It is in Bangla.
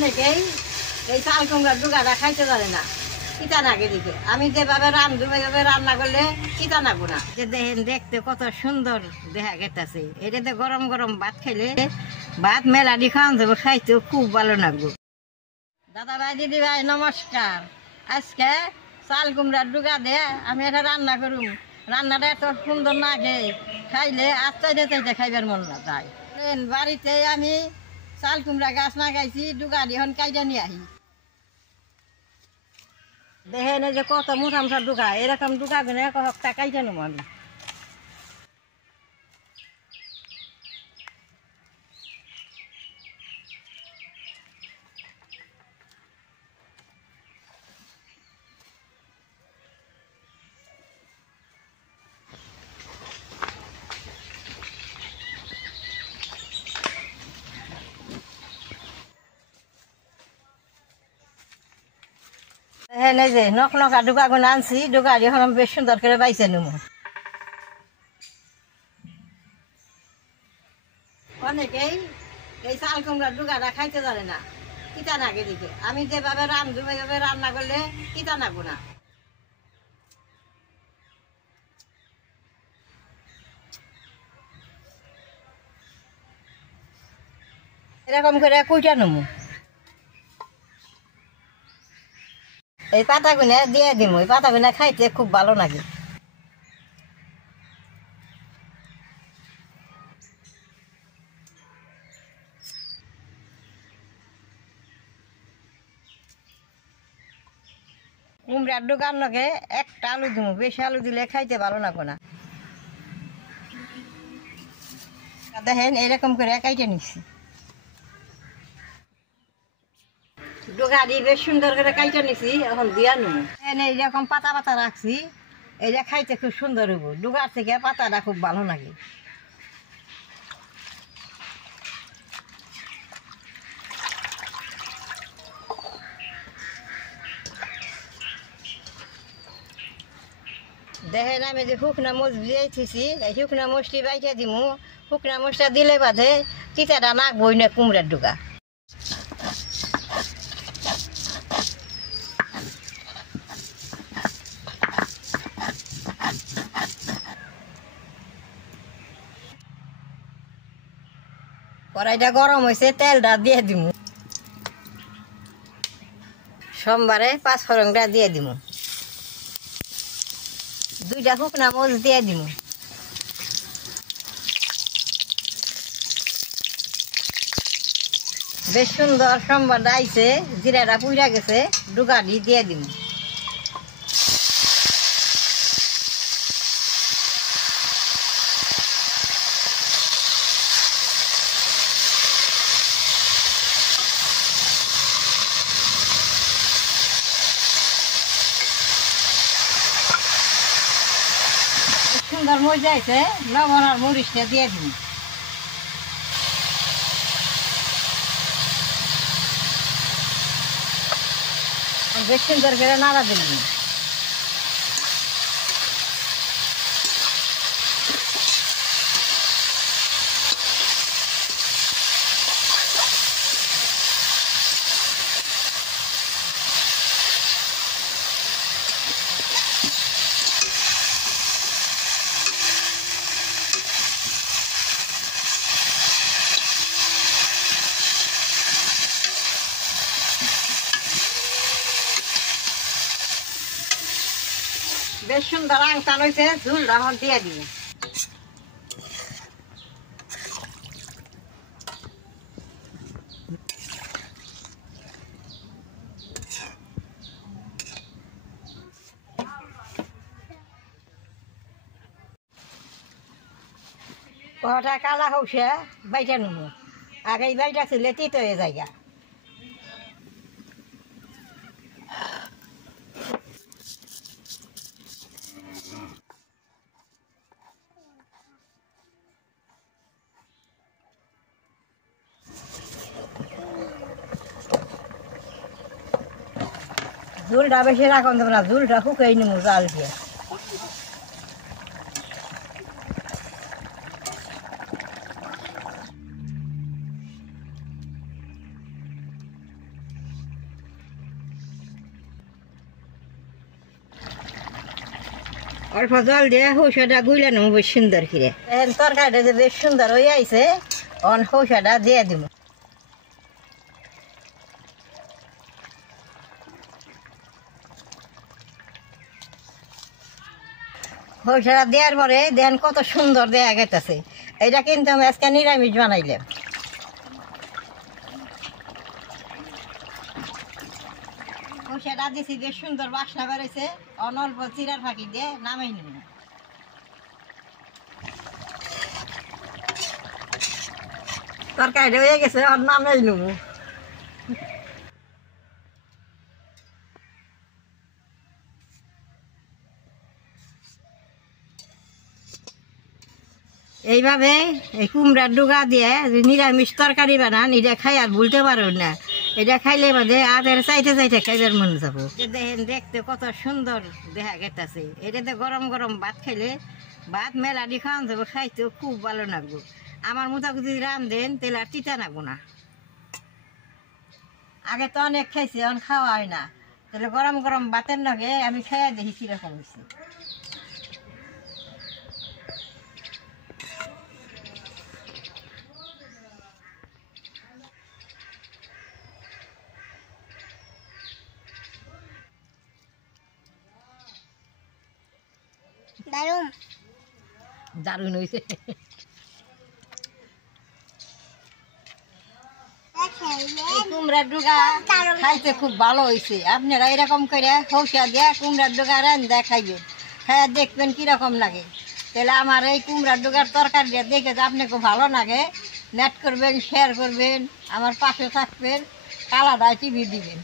অনেকেই এই চাল কুমড়ার ডুগাটা খাইতে পারে না, চিতা নাগে দিকে। আমি যেভাবে রান্ধু এইভাবে রান্না করলে চিতা নাগো না। যে দেখেন দেখতে কত সুন্দর দেখা গেছে। এটাতে গরম গরম ভাত খাইলে ভাত মেলা দিয়ে খাওয়ান যাবো, খাইতেও খুব ভালো লাগবে। দাদা ভাই দিদি ভাই নমস্কার। আজকে চাল কুমড়ার ডুগা দিয়ে আমি এটা রান্না করুম। রান্নাটা এত সুন্দর লাগে, খাইলে আর চাইতে চাইতে খাইবার মন না যায়। বাড়িতে আমি চাল কুমড়া গাছ লাগাইছি, ডুগা দিয়ে এখন কাইটা নিয়ে আহি। দেখেন এই যে কত মোটা মোটা ডুগা, এরকম ডুগা গুনে কয়েকটা কাইটা নেবো আমি। হ্যাঁ এই যে নখ নখা ডুগা গুলো আনছি, ডুগা দিয়ে এখন আমি বেশ সুন্দর করে বাইছে নেব। অনেকেই এই চাল কুমড়ার ডুগাটা খাইতে পারে না, চিতা নাগে দিকে। আমি যেভাবে রান্ধু এইভাবে রান্না করলে চিতা নাগো না। এরকম করে কুইটা নেব। এই পাতা গুনে দিয়ে দিব, এই পাতা গুনে খাইতে খুব ভালো লাগে। কুমড়ার ডুগার লগে একটা আলু দিব, বেশি আলু দিলে খাইতে ভালো লাগবে না। দেখেন এরকম করে কাইটে নিচ্ছি। ডুগা দিয়ে বেশ সুন্দর করে কাইটে নিচ্ছি, এখন দিয়া নেব। এইরকম পাতা পাতা রাখছি, এইটা খাইতে খুব সুন্দর হইব। ডুগার থেকে পাতাটা খুব ভালো লাগে। দেখেন আমি যে শুকনা মরিচ দিয়েছি, এই শুকনা মরিচটি বাইকে দিব। শুকনা মরিচটা দিলে বাদে চিতাটা নাকবই না কুমড়ার ডুগা। কড়াইটা গরম হয়েছে, তেলটা দিয়ে দিব। সোমবারে পাঁচ ফোড়নটা দিয়ে দিব, দুইটা শুকনা মরিচ দিয়ে দিব। বেশ সুন্দর সোমবারটা আইছে, জিরাটা পুড়া গেছে, ডুগা দিয়ে দিব। সুন্দর মরিচ আছে, লবণ আর মরিচটা দিয়ে দিন। বেশ সুন্দর করে নাড়া দিন। বেশ সুন্দর আংটা লইছে, ঝুল রাহন দিয়ে দিব। ওটা কালা হৌসে বাইটা নেব, আগে এই বাইটা ছিল তিত হয়ে জায়গা। ঝুলটা বেশি রাখুন দেবো না, ঝুলটা শুকাই নেবো জাল দিয়ে। অল্প জল দিয়ে হৌসাটা গুলে নেব বেশ সুন্দর করে। তরকারিটা যে বেশ সুন্দর হয়ে আইছে, অন হৌসাটা দিয়ে দিব। হৌসাটা দেওয়ার পরে দেখেন কত সুন্দর দেয়া গেছে। এটা কিন্তু আমি আজকে নিরামিষ বানাইলাম। হৌসাটা দিছি বেশ সুন্দর বাসনা বেড়েছে, অল্প চিরার ফাঁকি দিয়ে নামাই নিব। তরকারিটা হয়ে গেছে, আর নামাই নেব। এইভাবে এই কুমড়ার ডুগা দিয়ে নিরামিষ তরকারি বানান, এটা খাই আর ভুলতে পারো না। এটা খাইলে বাদে আদের চাইতে চাইতে খাইবার মন যাবো। দেখেন দেখতে কত সুন্দর দেখা গেছে। এটাতে গরম গরম ভাত খাইলে ভাত মেলা দিয়ে খাওয়ান যাবো, খাইতেও খুব ভালো লাগবো। আমার মতো যদি রান্ধেন তাহলে আর তিতা লাগবো না। আগে তো অনেক খাইছি, এখন খাওয়া হয় না। তাহলে গরম গরম ভাতের লগে আমি খাইয়া দেখি কিরকম হয়েছে। দারুণ দারুণ হয়েছে। কুমড়ার ডুগা খাইতে খুব ভালো হয়েছে। আপনারা এরকম করে হৌসা দিয়ে কুমড়ার ডুগা রান্না খাইবেন, খাইয়া দেখবেন কিরকম লাগে। তাহলে আমার এই কুমড়ার ডুগার তরকারি দেখে যে আপনাকে ভালো লাগে, নেট করবেন, শেয়ার করবেন, আমার পাশে থাকবেন, কালাডায় টিভি দিবেন।